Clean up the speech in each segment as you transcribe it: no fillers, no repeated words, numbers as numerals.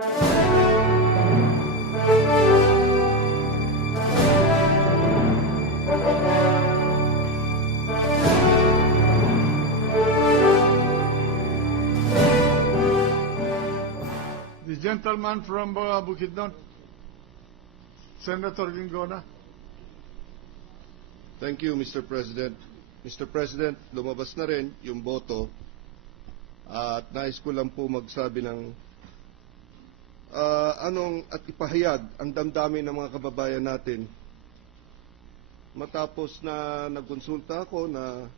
The gentleman from Bukidnon, Senator Gingona. Thank you, Mr. President. Mr. President, lumabas na rin yung boto at nais ko lang po magsabi ng at ipahayag ang damdamin ng mga kababayan natin. Matapos na nagkonsulta ako na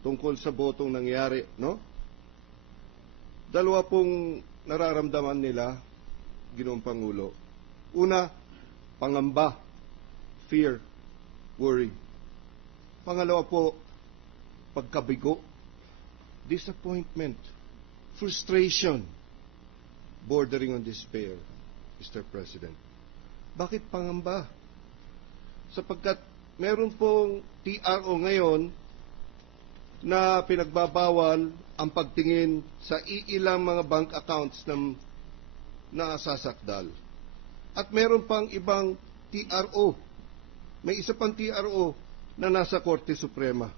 tungkol sa botong nangyari, no? Dalawa pong nararamdaman nila, Ginoong Pangulo. Una, pangamba, fear, worry. Pangalawa po, pagkabigo, disappointment, frustration, bordering on despair, Mr. President. Bakit pangamba? Sapagkat meron pong TRO ngayon na pinagbabawal ang pagtingin sa iilang mga bank accounts ng nasasakdal. At meron pang ibang TRO. May isa pang TRO na nasa Korte Suprema.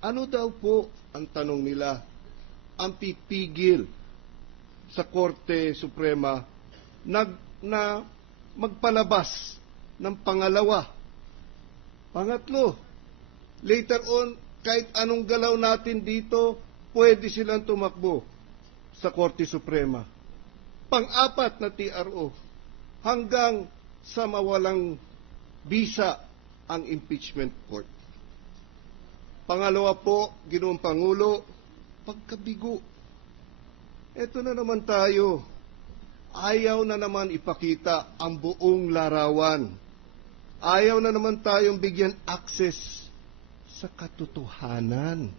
Ano daw po ang tanong nila ang pipigil sa Korte Suprema na magpalabas ng pangalawa, pangatlo, later on, kahit anong galaw natin dito, pwede silang tumakbo sa Korte Suprema. Pang-apat na TRO, hanggang sa mawalang bisa ang impeachment court. Pangalawa po, Ginoong Pangulo, pagkabigo. Eto na naman tayo. Ayaw na naman ipakita ang buong larawan. Ayaw na naman tayong bigyan access sa katotohanan.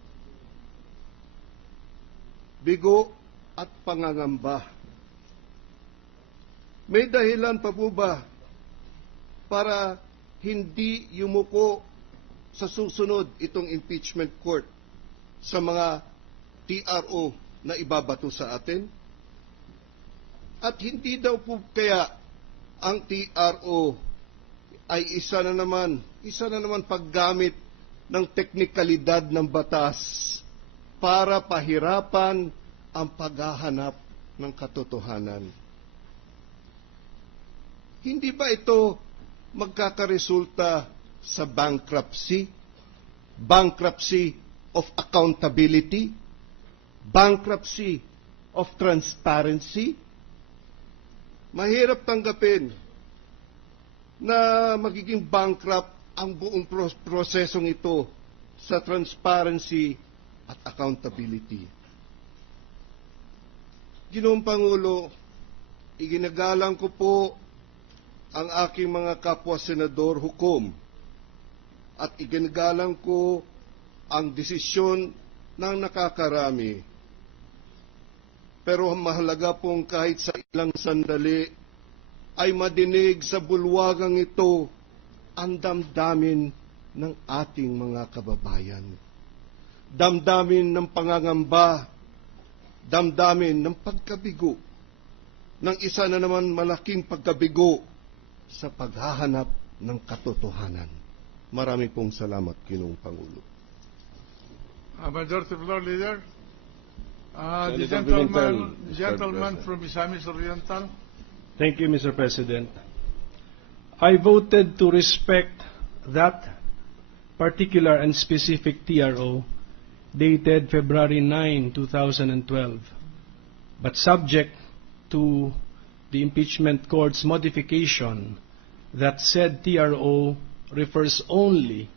Bigo at pangangamba. May dahilan pa po ba para hindi yumuko sa susunod itong impeachment court sa mga TRO na ibabato sa atin? At hindi daw po kaya ang TRO ay isa na naman paggamit ng teknikalidad ng batas para pahirapan ang paghahanap ng katotohanan. Hindi ba ito magkakaresulta sa bankruptcy? Bankruptcy of accountability? Bankruptcy of transparency? Mahirap tanggapin na magiging bankrupt ang buong prosesong ito sa transparency at accountability. Ginoong Pangulo, iginagalang ko po ang aking mga kapwa senador hukom at iginagalang ko ang desisyon ng nakakarami. Pero mahalaga pong kahit sa ilang sandali ay madinig sa bulwagang ito ang damdamin ng ating mga kababayan. Damdamin ng pangangamba, damdamin ng pagkabigo, ng isa na naman malaking pagkabigo sa paghahanap ng katotohanan. Marami pong salamat, Ginoong Pangulo. Majority Floor Leader. The Senator gentleman from Misamis Oriental. Thank you, Mr. President. I voted to respect that particular and specific TRO dated February 9, 2012, but subject to the impeachment court's modification that said TRO refers only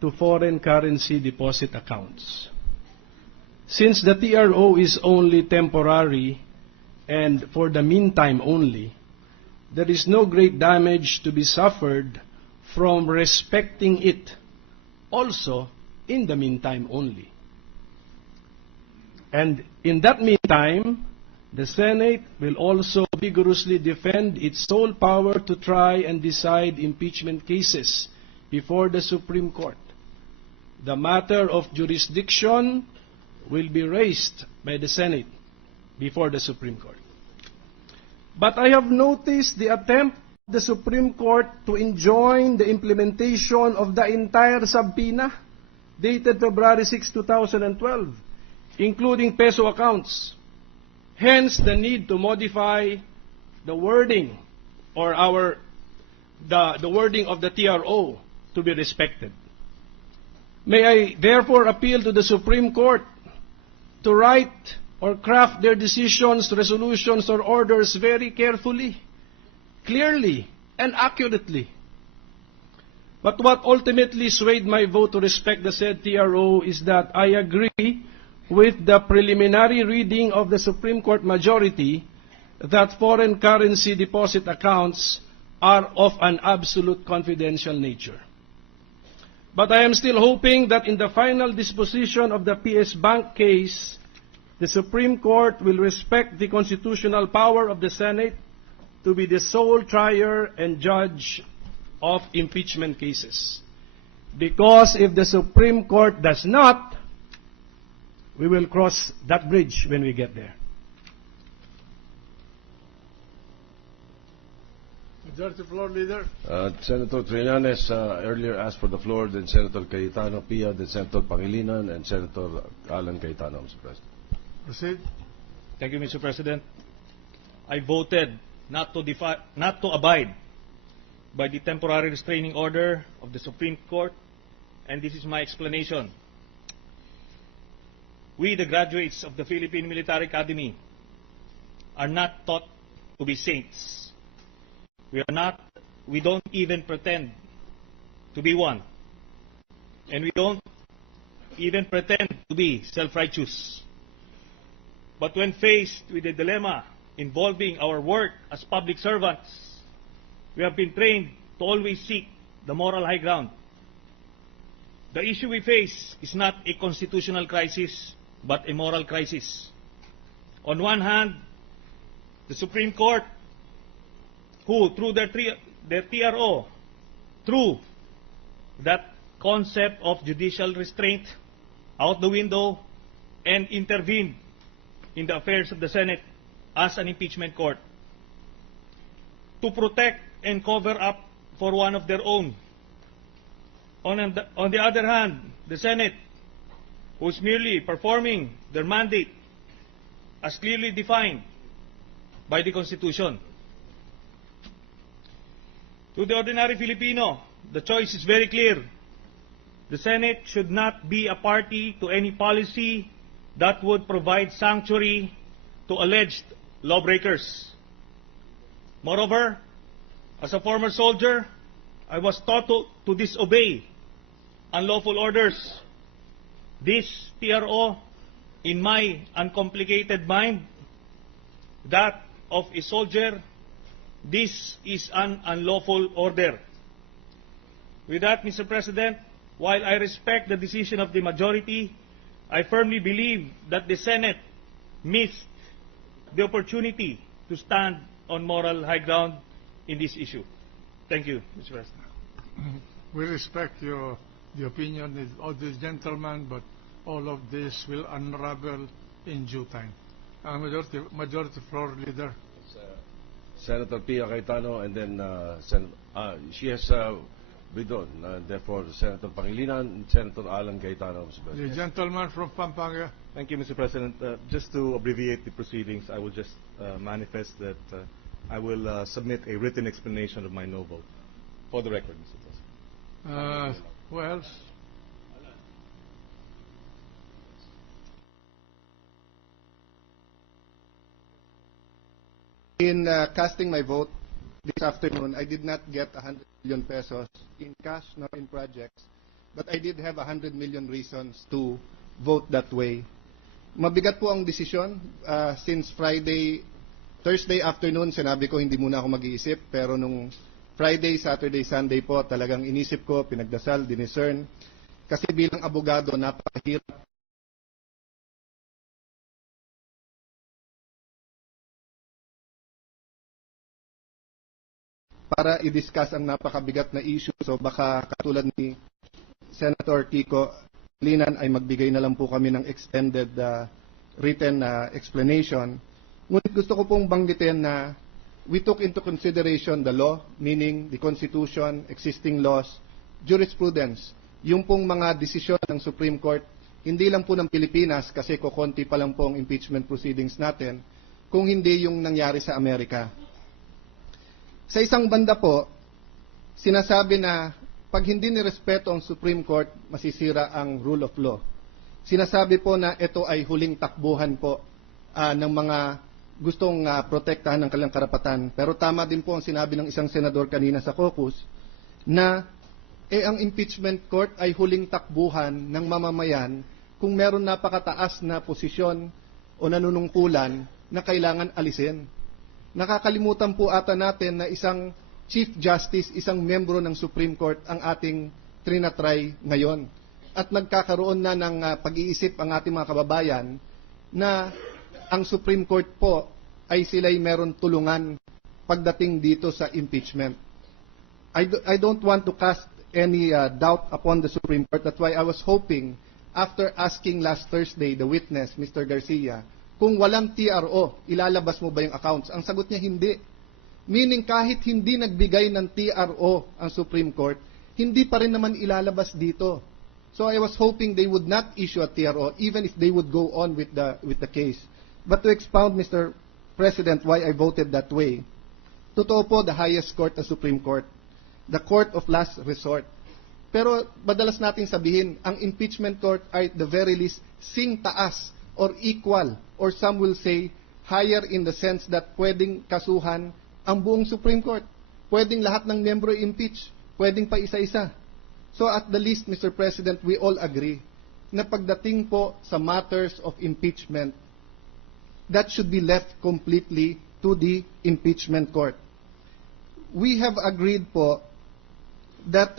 to foreign currency deposit accounts. Since the TRO is only temporary and for the meantime only, there is no great damage to be suffered from respecting it also in the meantime only. And in that meantime, the Senate will also vigorously defend its sole power to try and decide impeachment cases before the Supreme Court. The matter of jurisdiction will be raised by the Senate before the Supreme Court. But I have noticed the attempt of the Supreme Court to enjoin the implementation of the entire subpoena dated February 6, 2012, including peso accounts. Hence, the need to modify the wording or the wording of the TRO to be respected. May I therefore appeal to the Supreme Court to write or craft their decisions, resolutions, or orders very carefully, clearly, and accurately. But what ultimately swayed my vote to respect the said TRO is that I agree with the preliminary reading of the Supreme Court majority that foreign currency deposit accounts are of an absolute confidential nature. But I am still hoping that in the final disposition of the PS Bank case, the Supreme Court will respect the constitutional power of the Senate to be the sole trier and judge of impeachment cases. Because if the Supreme Court does not, we will cross that bridge when we get there. Majority Floor Leader. Senator Trillanes earlier asked for the floor, then Senator Cayetano Pia, then Senator Pangilinan, and Senator Alan Cayetano, Mr. President. Proceed. Thank you, Mr. President. I voted not to abide by the temporary restraining order of the Supreme Court, and this is my explanation. We, the graduates of the Philippine Military Academy, are not taught to be saints. We don't even pretend to be one. And we don't even pretend to be self-righteous. But when faced with a dilemma involving our work as public servants, we have been trained to always seek the moral high ground. The issue we face is not a constitutional crisis, but a moral crisis. On one hand, the Supreme Court, who through their TRO, threw that concept of judicial restraint out the window and intervened in the affairs of the Senate as an impeachment court to protect and cover up for one of their own. On the other hand, the Senate, who is merely performing their mandate as clearly defined by the Constitution. To the ordinary Filipino, the choice is very clear. The Senate should not be a party to any policy that would provide sanctuary to alleged lawbreakers. Moreover, as a former soldier, I was taught to disobey unlawful orders. This TRO, in my uncomplicated mind, that of a soldier, this is an unlawful order. With that, Mr. President, while I respect the decision of the majority, I firmly believe that the Senate missed the opportunity to stand on moral high ground in this issue. Thank you, Mr. President. We respect the opinion of this gentleman, but all of this will unravel in due time. Majority Floor Leader. Senator Pia Cayetano, and then she has withdrawn. Therefore, Senator Pangilinan and Senator Alan Cayetano, Mr. The President. gentleman from Pampanga. Thank you, Mr. President. Just to abbreviate the proceedings, I will just manifest that I will submit a written explanation of my no vote. For the record, Mr. President. Who else? In casting my vote this afternoon, I did not get 100 million pesos in cash nor in projects, but I did have 100 million reasons to vote that way. Mabigat po ang desisyon. Since Thursday afternoon, sinabi ko hindi muna ako mag-iisip, pero nung Friday, Saturday, Sunday po, talagang inisip ko, pinagdasal, diniscern. Kasi bilang abogado, napakahirap para i-discuss ang napakabigat na issue. So baka katulad ni Senator Kiko Linan ay magbigay na lang po kami ng extended written explanation. Ngunit gusto ko pong banggitin na we took into consideration the law, meaning the Constitution, existing laws, jurisprudence. Yung pong mga desisyon ng Supreme Court, hindi lang po ng Pilipinas kasi kukonti pa lang po ang impeachment proceedings natin, kung hindi yung nangyari sa Amerika. Sa isang banda po, sinasabi na pag hindi nirespeto ang Supreme Court, masisira ang rule of law. Sinasabi po na ito ay huling takbuhan po ng mga gustong protektahan ng kanilang karapatan. Pero tama din po ang sinabi ng isang senador kanina sa caucus na ang impeachment court ay huling takbuhan ng mamamayan kung meron napakataas na posisyon o nanunungkulan na kailangan alisin. Nakakalimutan po ata natin na isang Chief Justice, isang membro ng Supreme Court ang ating trinatry ngayon. At nagkakaroon na ng pag-iisip ang ating mga kababayan na ang Supreme Court po ay sila'y meron tulungan pagdating dito sa impeachment. I don't want to cast any doubt upon the Supreme Court. That's why I was hoping, after asking last Thursday the witness, Mr. Garcia, kung walang TRO, ilalabas mo ba yung accounts? Ang sagot niya, hindi. Meaning, kahit hindi nagbigay ng TRO ang Supreme Court, hindi pa rin naman ilalabas dito. So I was hoping they would not issue a TRO, even if they would go on with the case. But to expound, Mr. President, why I voted that way, totoo po, the highest court, the Supreme Court, the court of last resort. Pero madalas nating sabihin, ang impeachment court ay at the very least sing taas or equal, or some will say higher in the sense that pwedeng kasuhan ang buong Supreme Court. Pwedeng lahat ng membro impeach, pwedeng pa isa-isa. So at the least, Mr. President, we all agree na pagdating po sa matters of impeachment, that should be left completely to the impeachment court. We have agreed po that